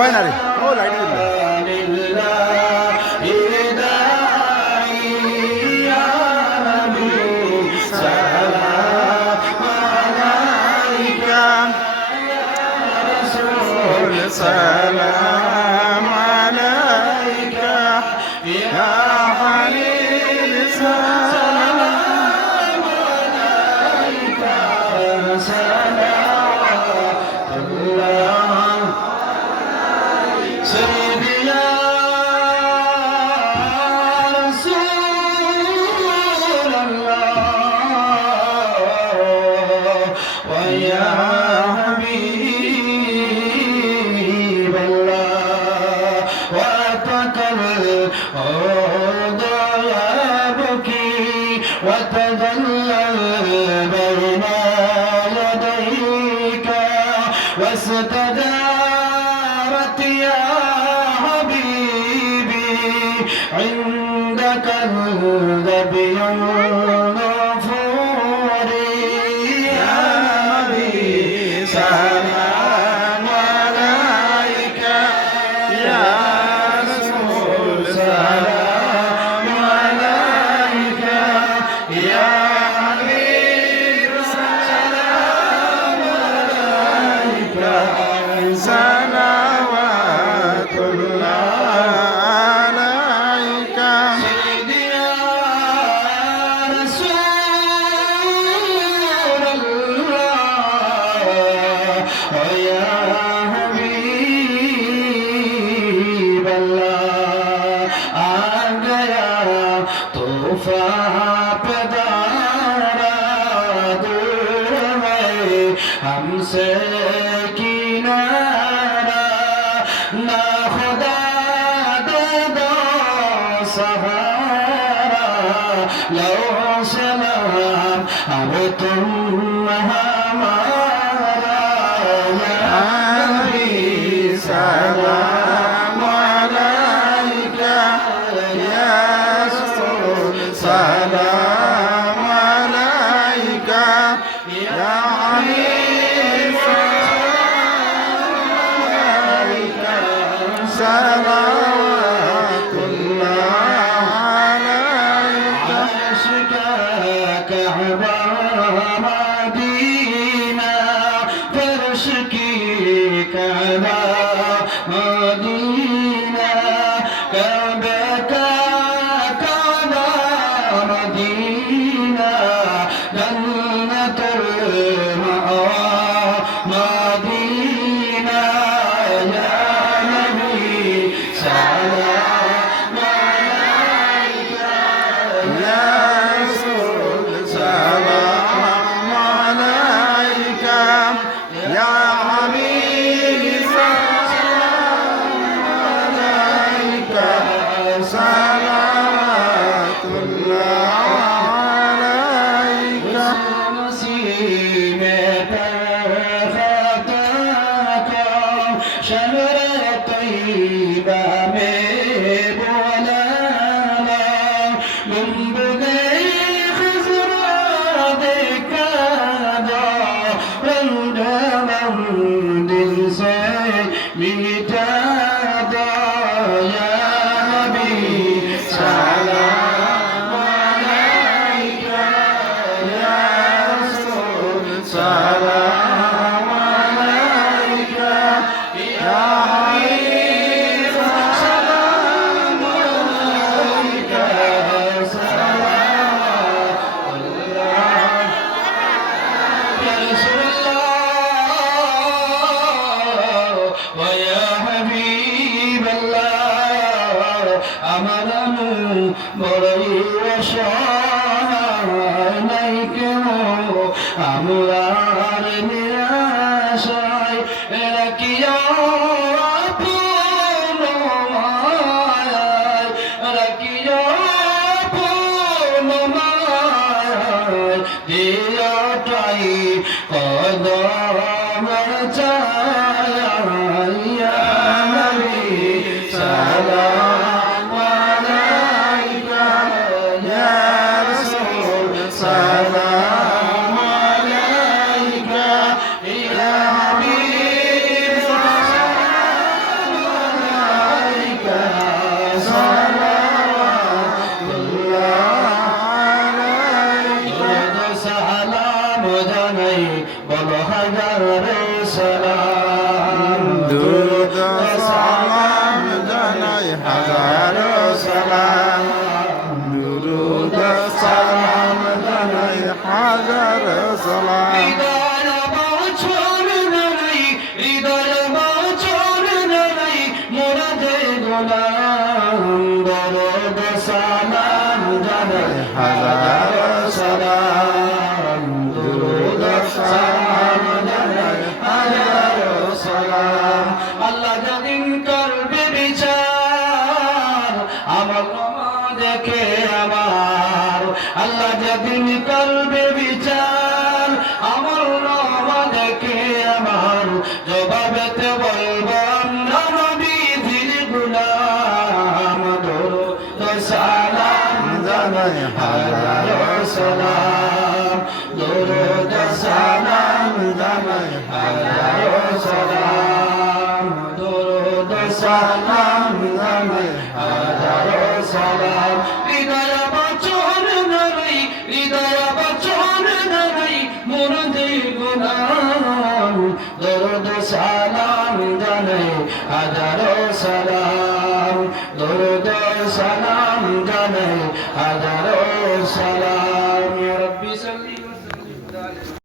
হয় না রে ও লাইট سلام عليك يا حبيب سلام عليك صلوات الله سيدي يا رسول الله ويا وتذلل بين يديك واستدارت يا حبيبي عندك الذبي الغفور يا نبي سلام عليك يا رسول سلام عليك يا حبيب سلام عليك صلوات الله عليك سيدي يا رسول الله ويا حبيب الله آ گیا طوفان हमसे किनारा ना खुदा दे दो सहारा लो सलाम अब तुम हमारा या नबी सलाम अलैका या रसूल सलाम अलैका या صلوات الله عليك عشقك كعبة مدينة فرش کی كعبة مدينة كعبة كعبة مدينة جنة المأوى مدينة يا سلام عليك يا رسول سلام عليك يا حبيبي سلام عليك صلوات الله عليك نسيم شهر طيبة में बोलाना गुनगुने खजरा देखा दो रंगमन दिल से मिटा दो या नबी सलाम अलैका या रसूल सलाम अलैका या বড়ই আশায় নাই কেউ আমার নিরাশায় রাখিয়া আপন মায়ায় রাখিয়া আপন মায়ায় দিয়াটাই কদম চায় ইয়া নবী সালাম আলাইকা ইয়া রাসূল সালাম আলাইকা ইয়া হাবিব সালাম বলো হাজারো সালাম দুরুদ সালাম জানাই হাজারো সালাম দুরুদ সালাম জানাই হাজারো সালাম হৃদয় বাছর নাই হৃদয় বাছর নাই মোরা যে গোলাম দরদ সালাম জানাই হাজারো সালাম দুরুদ সালাম জানাই হাজারো সালাম আল্লাহ যেদিন করবে বিচার আমার নামা দেখে আমার আল্লাহ যেদিন করবে বিচার আমার নামা দেখে আমার জবাবেতে বলবো আমরা নবীজির গোলাম দরুদ সালাম জানাই হাজারো সালাম দরুদ সালাম জানাই হাজারো সালাম দরুদ সালাম জানাই হাজারো সালাম হৃদয় বাচন নাই হৃদয় বাচন নাই মোর যে গোলাম দরুদ সালাম জানাই হাজারো সালাম দরুদ সালাম